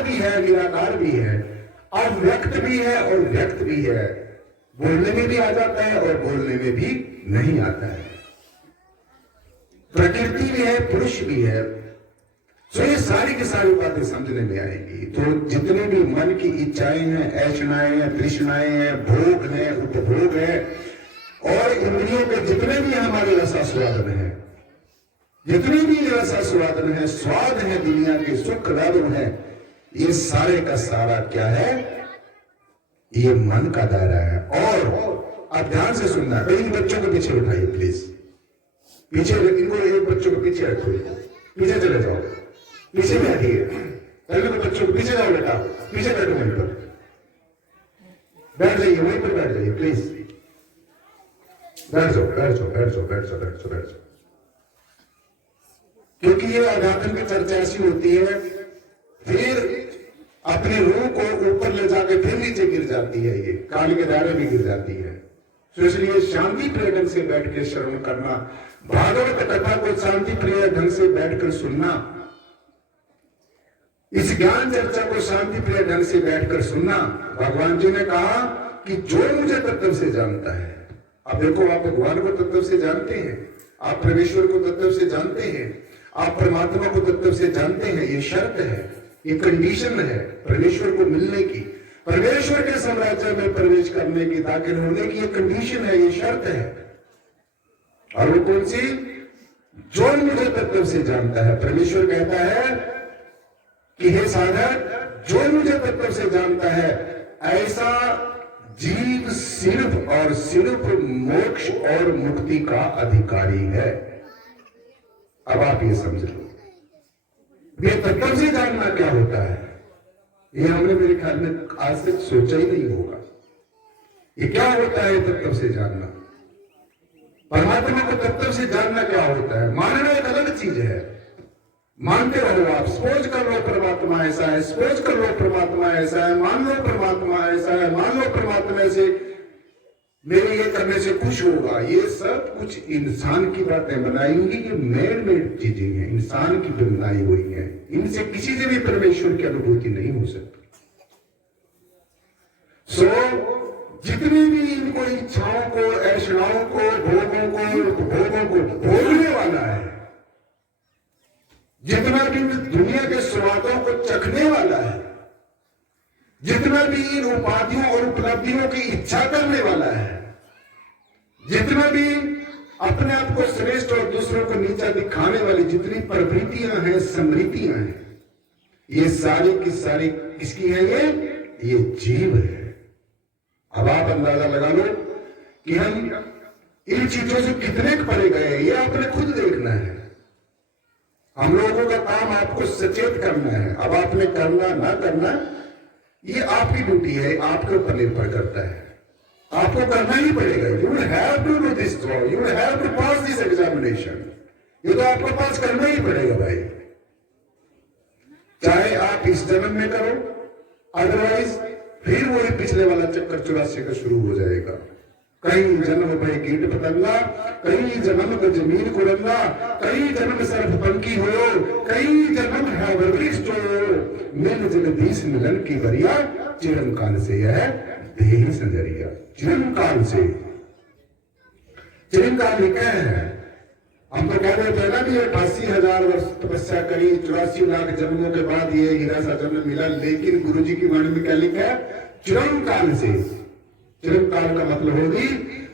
साकार भी है, निराकार भी है, अव्यक्त भी है और व्यक्त भी है, बोलने में भी आ जाता है और बोलने में भी नहीं आता है, प्रकृति भी है, पुरुष भी है। तो ये सारी की सारी बातें समझने में आएंगी। तो जितने भी मन की इच्छाएं हैं, ऐशनाएं हैं, तृष्णाएं हैं, भोग है, उपभोग है और इंद्रियों के जितने भी हमारे रसास्वादन है, जितने भी रसास्वादन है, स्वाद है, दुनिया के सुख लाभ है, ये सारे का सारा क्या है? ये मन का दायरा है। और आप ध्यान से सुनना, कई बच्चों को पीछे उठाइए प्लीज, पीछे इनको, एक बच्चों को पीछे रखो, पीछे चले जाओ, पीछे बैठिए, पहले तो बच्चों को पीछे जाओ बेटा, पीछे बैठो, वहीं पर बैठ जाइए, वहीं पर बैठ जाइए प्लीज, बैठ जाओ, बैठ जाओ, बैठ जाओ, बैठ जाओ, बैठ जाओ, बैठ जाओ। क्योंकि ये अध्यात्म की चर्चा ऐसी होती है, फिर अपनी रूह को ऊपर ले जाके फिर नीचे गिर जाती है, ये काल के दायरे में गिर जाती है। तो इसलिए शांति प्रिय ढंग से बैठ के श्रवण करना, भागवत कथा को शांति प्रिय ढंग से बैठकर सुनना, इस ज्ञान चर्चा को शांति प्रिय ढंग से बैठकर सुनना। भगवान जी ने कहा कि जो मुझे तत्व से जानता है, अब देखो, आप भगवान को तत्व से जानते हैं, आप परमेश्वर को तत्व से जानते हैं, आप परमात्मा को तत्व से जानते हैं, ये शर्त है, ये कंडीशन है परमेश्वर को मिलने की, परमेश्वर के साम्राज्य में प्रवेश करने की, दाखिल होने की, ये कंडीशन है, ये शर्त है। और वो कौन सी? जो मुझे तत्व से जानता है। परमेश्वर कहता है कि हे साधक, जो मुझे तत्व से जानता है, ऐसा जीव सिर्फ और सिर्फ मोक्ष और मुक्ति का अधिकारी है। अब आप ये समझ लो, ये तत्व से जानना क्या होता है, ये हमने मेरे ख्याल में आज तक सोचा ही नहीं होगा। ये क्या होता है तत्व से जानना? परमात्मा को तत्व से जानना क्या होता है? मानना एक अलग चीज है, मानते रहो आप, सपोज कर लो परमात्मा ऐसा है, सपोज कर लो परमात्मा ऐसा है, मान लो परमात्मा ऐसा है, मान लो परमात्मा से मेरे ये करने से खुश होगा, ये सब कुछ इंसान की बातें बनाई हुई, ये मेड मेड चीजें हैं, इंसान की बनाई हुई हैं, इनसे किसी से भी परमेश्वर की अनुभूति नहीं हो सकती। जितनी भी इनको इच्छाओं को, ऐशनाओं को, भोगों को भोगने वाला है, जितना भी दुनिया के स्वादों को चखने वाला है, जितना भी इन उपाधियों और उपलब्धियों की इच्छा करने वाला है, जितना भी अपने आप को श्रेष्ठ और दूसरों को नीचा दिखाने वाली जितनी प्रवृत्तियां हैं, समृद्धियां हैं, ये सारी की सारी किसकी है? ये जीव है। अब आप अंदाजा लगा लो कि हम इन चीजों से कितने परे गए, ये आपने खुद देखना है। हम लोगों का काम आपको सचेत करना है। अब आपने करना ना करना, ये आपकी ड्यूटी है, आपके ऊपर निर्भर करता है, आपको करना ही पड़ेगा। You have to do this job, you have to pass this examination, ये तो आपको पास करना ही पड़ेगा भाई, चाहे आप इस जन्म में करो, अदरवाइज फिर वही पिछले वाला चक्कर 84 का शुरू हो जाएगा। कई जन्म भय कीट पतंगा, कई जन्म का जमीन कुरंगा, कई जन्म सर्प पंखी हो, कई जन्म है वृक्ष जो, मिल जगदीश मिलन की बरिया, चिरम काल से यह देह संजरिया। चिरम काल से, चिरम काल लिखा है, हम तो कह रहे थे ना कि 88,000 वर्ष तपस्या करी, 84 लाख जन्मों के बाद ये हीरा सा जन्म मिला, लेकिन गुरु जी की वाणी में क्या लिखा है? चिरम काल से। चिरम काल का मतलब होगी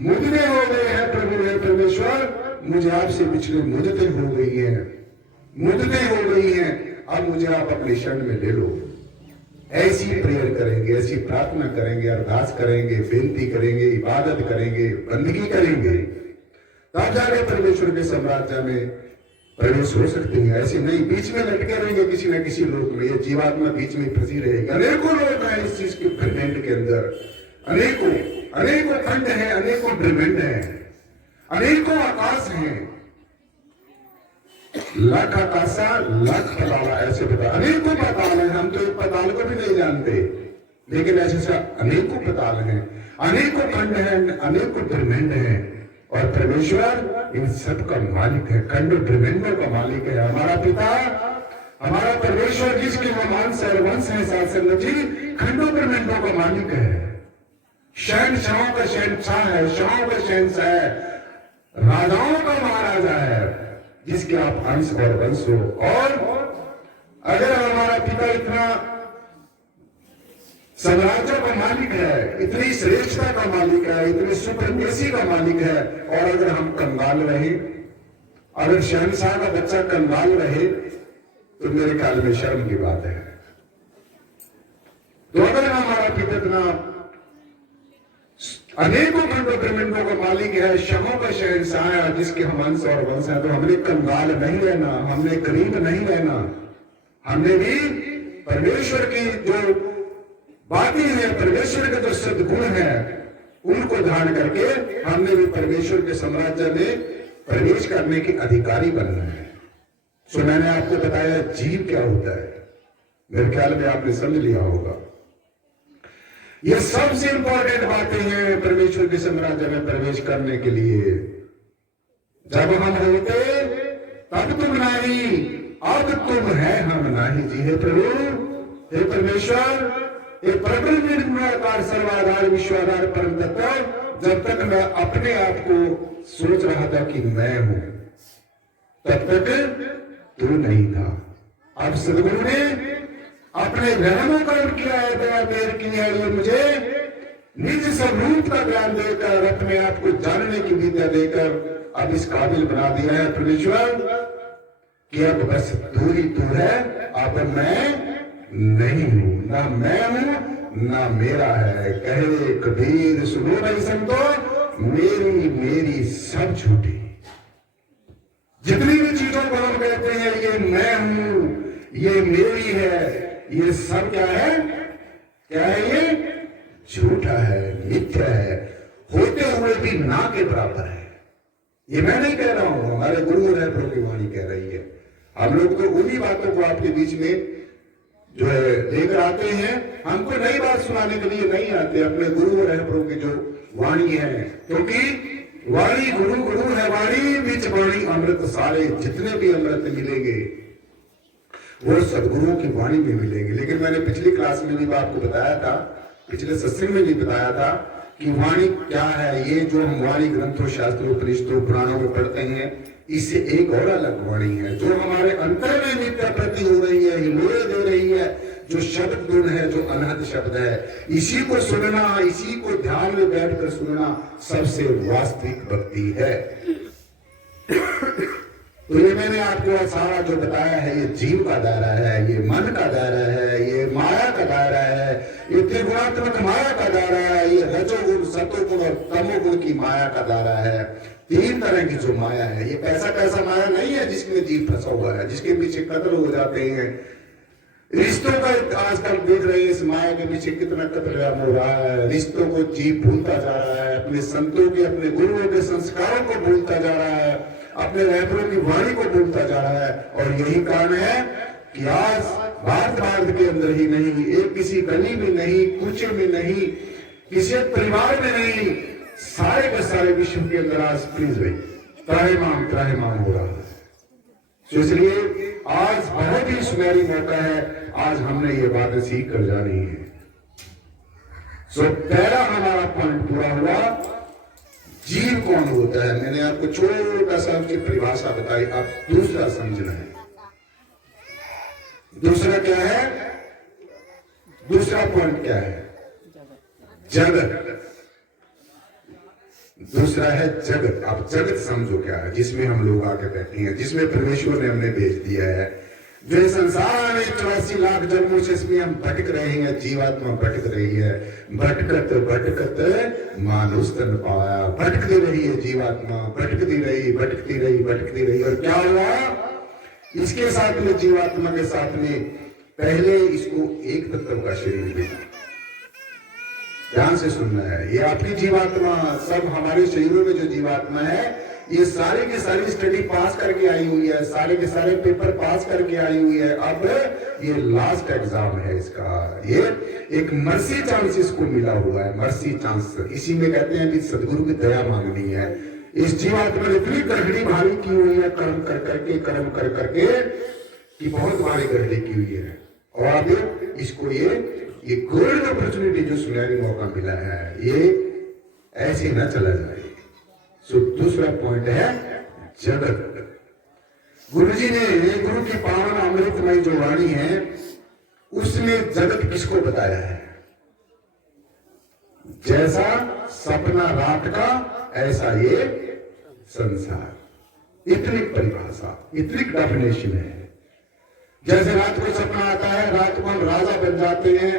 मुझने हो गए हैं प्रभु है परमेश्वर, मुझे आपसे पिछले मुद्दतें हो गई हैं, मुद्दतें हो गई हैं, अब मुझे आप अपने शरण में ले लो। ऐसी प्रेयर करेंगे, ऐसी प्रार्थना करेंगे, अरदास करेंगे, बेनती करेंगे, इबादत करेंगे, बंदगी करेंगे, तब जाके परमेश्वर के साम्राज्य में प्रवेश हो सकते हैं। ऐसे नहीं बीच में लटके रहेंगे किसी न किसी लोक में, ये जीवात्मा बीच में फंसी रहेगी। अनेकों लोग हैं इस चीज के ब्रह्मांड के अंदर, अनेकों खंड हैं, अनेकों ब्रह्मांड हैं, अनेकों आकाश हैं, लाख आकाशा लाख पताला, ऐसे बता, अनेकों पताल हैं। हम तो एक पताल को भी नहीं जानते, लेकिन ऐसे अनेकों पताल हैं, अनेकों खंड हैं, अनेकों ब्रह्मांड हैं, और परमेश्वर इन सब का मालिक है, खंड ब्रह्मांडों का मालिक है। हमारा पिता हमारा परमेश्वर जिसके वो मांस और वंश है, साथ संगत जी, खंडों ब्रह्मांडों का मालिक है, शहनशाहों का शहनशाह है, शाहों का शहनशाह है, राजाओं का महाराजा है, जिसके आप अंश और वंश हो। और अगर हमारा पिता इतना साम्राज्यों का मालिक है, इतनी श्रेष्ठता का मालिक है, इतनी सुप्रमेसी का मालिक है, और अगर हम कंगाल रहे, अगर शहनशाह का बच्चा कंगाल रहे, तो मेरे ख्याल में शर्म की बात है। तो अगर हमारा पिता इतना अनेकों खंडों ब्रह्मांडों का मालिक है, शमों का शहनशाह है, जिसके हम अंश और वंश है, तो हमने कंगाल नहीं रहना, हमने गरीब नहीं रहना, हमने भी परमेश्वर की जो बातें हैं, परमेश्वर के जो सद्गुण है, उनको धारण करके हमने भी परमेश्वर के साम्राज्य में प्रवेश करने के अधिकारी बनना है। सो मैंने आपको बताया जीव क्या होता है, मेरे ख्याल में आपने समझ लिया होगा। ये सबसे इंपॉर्टेंट बातें हैं परमेश्वर के साम्राज्य में प्रवेश करने के लिए। जब हम होते तब तुम नहीं, अब तुम है हम नहीं। जी हे प्रभु, हे परमेश्वर, हे परम निर्गुणाकार सर्वाधार विश्वाधार परम तत्व, जब तक मैं अपने आप को सोच रहा था कि मैं हूं, तब तक तू नहीं था। अब सदगुरु ने अपने रहमों कर्म किया है, दया मेर की है, ये मुझे निज स्वरूप का ज्ञान देकर, अपने आप को जानने की विद्या देकर अब इस काबिल बना दिया है परमेश्वर कि अब बस तू ही तू है, अब मैं नहीं हूं, ना मैं हूं ना मेरा है। कहे कबीर सुनो भाई संतो, मेरी मेरी सब झूठी। जितनी भी चीजों को हम कहते हैं ये मैं हूं, ये मेरी है, ये सब क्या है? क्या है? ये झूठा है, मिथ्या है, होते हुए भी ना के बराबर है। ये मैं नहीं कह रहा हूं, हमारे गुरु रहबर की वाणी कह रही है। हम लोग तो उन्हीं बातों को आपके बीच में जो है लेकर आते हैं। हमको नई बात सुनाने के लिए नहीं आते, अपने गुरु रहबरों की जो वाणी है, क्योंकि वाणी गुरु गुरु है वाणी, बीच वाणी अमृत सारे, जितने भी अमृत मिलेंगे वो सदगुरुओं की वाणी में मिलेंगे। लेकिन मैंने पिछली क्लास में भी आपको बताया था, पिछले सत्संग में भी बताया था कि वाणी क्या है। ये जो हम वाणी ग्रंथों, शास्त्रों, उपनिषदों, पुराणों में पढ़ते हैं, इससे एक और अलग वाणी है जो हमारे अंतर में नित्य प्रति हो रही है, हिलोरे दे रही है, जो शब्द गुण है, जो अनहद शब्द है। इसी को सुनना, इसी को ध्यान में बैठकर सुनना सबसे वास्तविक भक्ति है। तो ये मैंने आपको सारा जो बताया है, ये जीव का दायरा है, ये मन का दायरा है, ये माया का दायरा है, ये त्रिगुणात्मक माया का दायरा है, ये रजोगुण, सतोगुण और तमोगुण की माया का दायरा है। तीन तरह की जो माया है, ये पैसा माया नहीं है जिसमें जीव फंसा हुआ है, जिसके पीछे कत्ल हो जाते हैं। रिश्तों का आजकल देख रहे हैं, इस माया के पीछे कितना कत्ल हो रहा है। रिश्तों को जीव भूलता जा रहा है, अपने संतों के, अपने गुरुओं के संस्कारों को भूलता जा रहा है, अपने रहबरों की वाणी को भूलता जा रहा है। और यही कारण है कि आज भारत के अंदर ही नहीं, एक किसी गली में नहीं, कूचे में नहीं, किसी परिवार में नहीं, सारे के सारे विश्व के अंदर आज प्लीज भाई त्राहिमाम हो रहा है। तो इसलिए आज बहुत ही सुनहरी मौका है, आज हमने ये बातें सीख कर जानी है। सो पहला हमारा पॉइंट पूरा हुआ, जीव कौन होता है। मैंने आपको छोटा सा उसकी परिभाषा बताई, अब दूसरा समझना है। दूसरा क्या है? दूसरा पॉइंट क्या है? जगत। दूसरा है जगत। अब जगत समझो क्या है, जिसमें हम लोग आके बैठे हैं, जिसमें परमेश्वर ने हमने भेज दिया है। जो संसार में 84 लाख जन्मों से इसमें हम भटक रहे हैं, जीवात्मा भटक रही है, भटकत भटकत मानुष तन पाया। भटकती रही है जीवात्मा, भटकती रही। और क्या हुआ? इसके साथ में, जीवात्मा के साथ में, पहले इसको एक तत्व का शरीर मिला। ध्यान से सुनना है, ये आपकी जीवात्मा, सब हमारे शरीरों में जो जीवात्मा है, ये सारी की सारी स्टडी पास करके आई हुई है, सारे के सारे पेपर पास करके आई हुई है। अब ये लास्ट एग्जाम है इसका, ये एक मर्सी चांस इसको मिला हुआ है, मर्सी चांस। इसी में कहते हैं कि सदगुरु की दया मांगनी है। इस जीवात्मा ने इतनी करगड़ी भारी की हुई है, कर्म कर करके कि बहुत बड़ी गढ़ की हुई है और अब इसको ये गोल्ड अपॉर्चुनिटी जो सुनहरी मौका मिला है ये ऐसे ना चला जाए। सो दूसरा पॉइंट है जगत। गुरु जी ने गुरु की पावन अमृतमय जो वाणी है उसने जगत किसको बताया है? जैसा सपना रात का ऐसा ये संसार। इतनी परिभाषा, इतनी डेफिनेशन है। जैसे रात को सपना आता है, रात को हम राजा बन जाते हैं,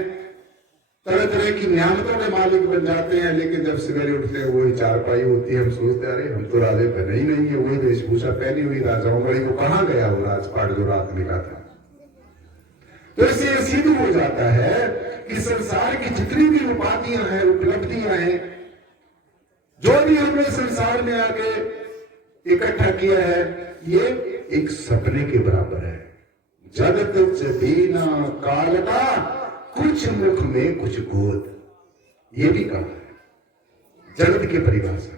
तरह तरह की नियामतों के मालिक बन जाते हैं, लेकिन जब सवेरे उठते हैं वही चारपाई होती है। हम सोचते हैं अरे हम तो राजे बने ही नहीं है, वही वेशभूषा पहनी हुई राजाओं वाली, वो कहां गया वो राजपाट जो रात मिला था। तो इससे सिद्ध हो जाता है कि संसार की जितनी भी उपाधियां हैं, उपलब्धियां हैं, जो भी हमने संसार में आके इकट्ठा किया है, ये एक सपने के बराबर है। जगत बिना काल का कुछ मुख में कुछ गोद, ये भी कहा है जगत की परिभाषा।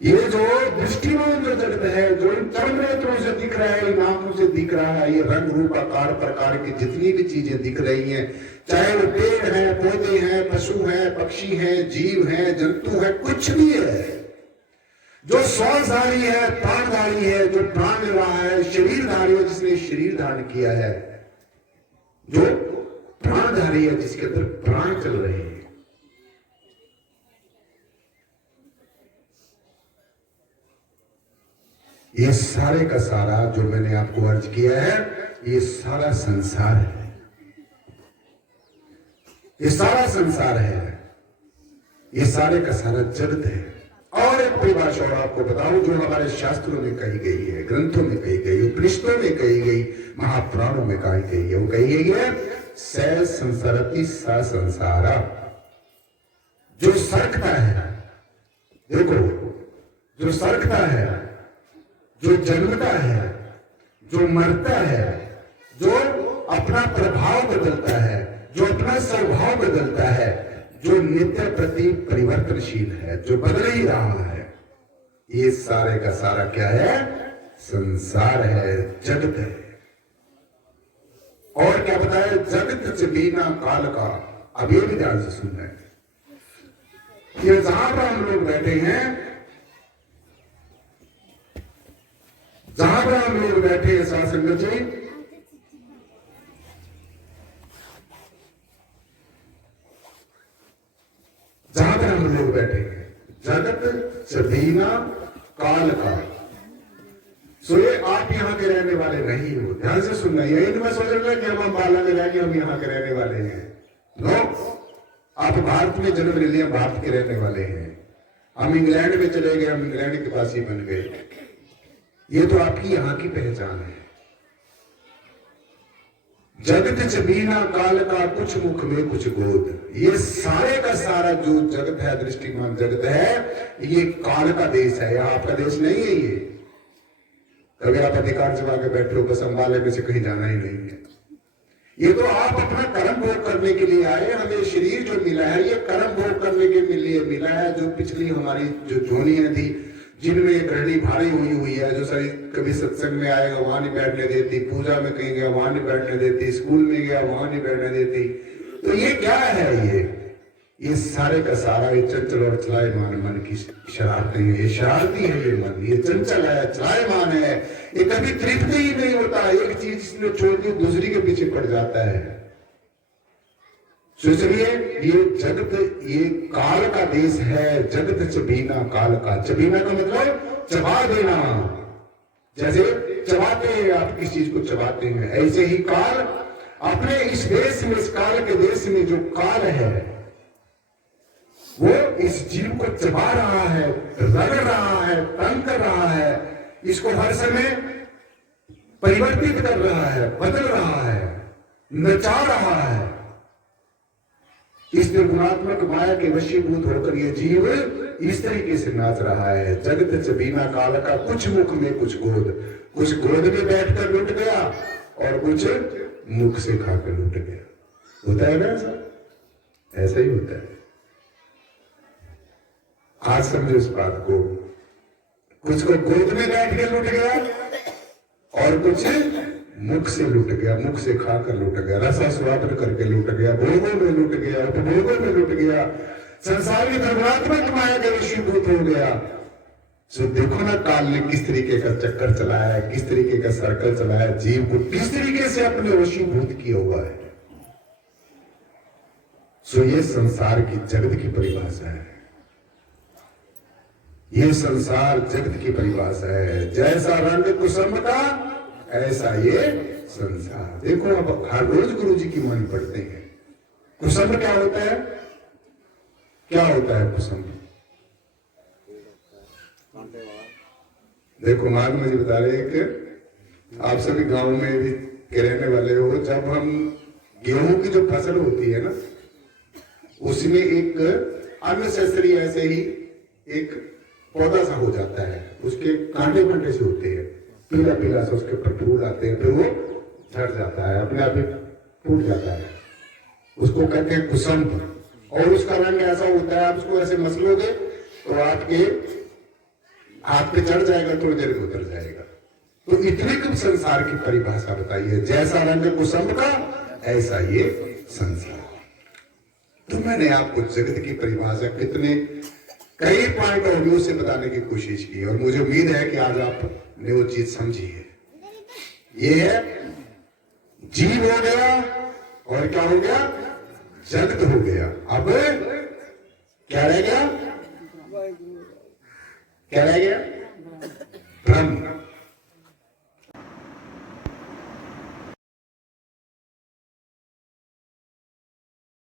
ये जो दृष्टिमान जो जगत है, जो इन चरनेत्रों से दिख रहा है, इन आंखों से दिख रहा है, ये रंग रूप आकार प्रकार की जितनी भी चीजें दिख रही हैं, चाहे वो पेड़ है, पौधे हैं, पशु हैं, पक्षी हैं, जीव हैं, जंतु है, कुछ भी है जो श्वासधारी है, प्राणधारी है, जो प्राण ले रहा है, शरीरधारी है जिसने शरीर धारण किया है, जो प्राणधारी है जिसके अंदर प्राण चल रहे हैं। ये सारे का सारा जो मैंने आपको अर्ज किया है, ये सारा संसार है, ये सारा संसार है, ये सारे का सारा जगत है। और एक परिभाषा और आपको बताऊं जो हमारे शास्त्रों में कही गई है, ग्रंथों में कही गई, उपनिषदों में कही गई, महापुराणों में कही गई है, वो कही गई है सै संसरति सा संसारा। जो सरकता है, देखो जो सरकता है, जो जन्मता है, जो मरता है, जो अपना प्रभाव बदलता है, जो अपना स्वभाव बदलता है, जो नित्य प्रति परिवर्तनशील है, जो बदल ही रहा है, ये सारे का सारा क्या है? संसार है, जगत है। और क्या बताया? जगत च बिना काल का। अब ये भी ध्यान से सुनना है, ये जहां पर हम लोग बैठे हैं, जहां पर हम लोग बैठे हैं साथ संगत जी, जहां पर हम लोग बैठे हैं, जगत च बिना काल का। सो ये आप यहाँ के रहने वाले नहीं हो, ध्यान से सुनना। यही तो मैं सोच रहा कि हम अम्बाला में रहेंगे, हम यहाँ के रहने वाले हैं। नो, आप भारत में जन्म ले लिया, भारत के रहने वाले हैं। हम इंग्लैंड में चले गए, हम इंग्लैंड के पास ही बन गए। ये तो आपकी यहाँ की पहचान है। जगत च बिना काल का कुछ मुख में कुछ गोद। ये सारे का सारा जो जगत है, दृष्टिमान जगत है, ये काल का देश है, यह आपका देश नहीं है। ये कभी आप अधिकार जमा के बैठे हो, बस अम्बाले में से कहीं जाना ही नहीं है। ये तो आप अपना कर्म भोग करने के लिए आए। हमें शरीर जो मिला है, ये कर्म भोग करने के लिए मिला है। जो पिछली हमारी जो जोनियां थी, जिनमें करनी भारी हुई है, जो शरीर कभी सत्संग में आएगा वहां नहीं बैठने देती, पूजा में कहीं गया वहां नहीं बैठने देती, स्कूल में गया वहां नहीं बैठने देती। तो ये क्या है? ये सारे का सारा ये चंचल और चलायमान मन की शरारतें हैं। ये शरारती है ये मन, ये चंचल है, चलायमान है, ये कभी तृप्त ही नहीं होता। एक चीज इसने छोड़ दी दूसरी के पीछे पड़ जाता है। इसलिए ये जगत, ये काल का देश है। जगत चबीना काल का। चबीना का मतलब चबा देना। जैसे चबाते हैं, आप किस चीज को चबाते हैं, ऐसे ही काल अपने इस देश में, इस काल के देश में जो काल है, वो इस जीव को चबा रहा है, रगड़ रहा है, तंग कर रहा है, इसको हर समय परिवर्तित कर रहा है, बदल रहा है, नचा रहा है। इस निर्गुणात्मक माया के वशीभूत होकर ये जीव इस तरीके से नाच रहा है। जगत च बिना काल का कुछ मुख में कुछ गोद। कुछ गोद में बैठकर लुट गया और कुछ मुख से खाकर लुट गया। होता है ना ऐसा? ऐसा ही होता है। आज समझो इस बात को। कुछ को गोद में बैठ के लुट गया और कुछ मुख से लुट गया, मुख से खाकर लुट गया, रसा स्वापन करके लुट गया, भोगों में लुट गया, उपभोगों में लुट गया, संसार की धर्मात्मक माया का वशीभूत हो गया। सो देखो ना काल ने किस तरीके का चक्कर चलाया है, किस तरीके का सर्कल चलाया, जीव को किस तरीके से अपने वशीभूत किया हुआ है। सो ये संसार की जगत की परिभाषा है, ये संसार जगत की परिभाषा है। जैसा रंग कुसुम का ऐसा ये संसार। देखो अब हर रोज गुरु जी की वाणी पढ़ते हैं। कुसुम क्या होता है, क्या होता है कुसुम? देखो मालूम मुझे बता रहे हैं कि आप सभी गांव में भी के रहने वाले हो, जब हम गेहूं की जो फसल होती है ना, उसमें एक अननेसेसरी ऐसे ही एक पौधा सा हो जाता है, उसके कांटे कांटे से होते हैं, पीला पीला सा उसके ऊपर फूल आते हैं, फिर वो झड़ जाता है, अपने आप ही टूट जाता है, उसको कहते हैं कुसुम। और उसका रंग ऐसा होता है, आप उसको ऐसे मसलोगे तो आपके हाथ पे चढ़ जाएगा, थोड़ी देर में उतर जाएगा। तो इतने कम संसार की परिभाषा बताइए, जैसा रंग कुसुम का ऐसा ये संसार। तो मैंने आपको जगत की परिभाषा कितने कई पॉइंट ऑफ व्यू से बताने की कोशिश की, और मुझे उम्मीद है कि आज आपने वो चीज समझी है। ये है जीव हो गया, और क्या हो गया, जगत हो गया। अब क्या रह गया, क्या रह गया, ब्रह्म।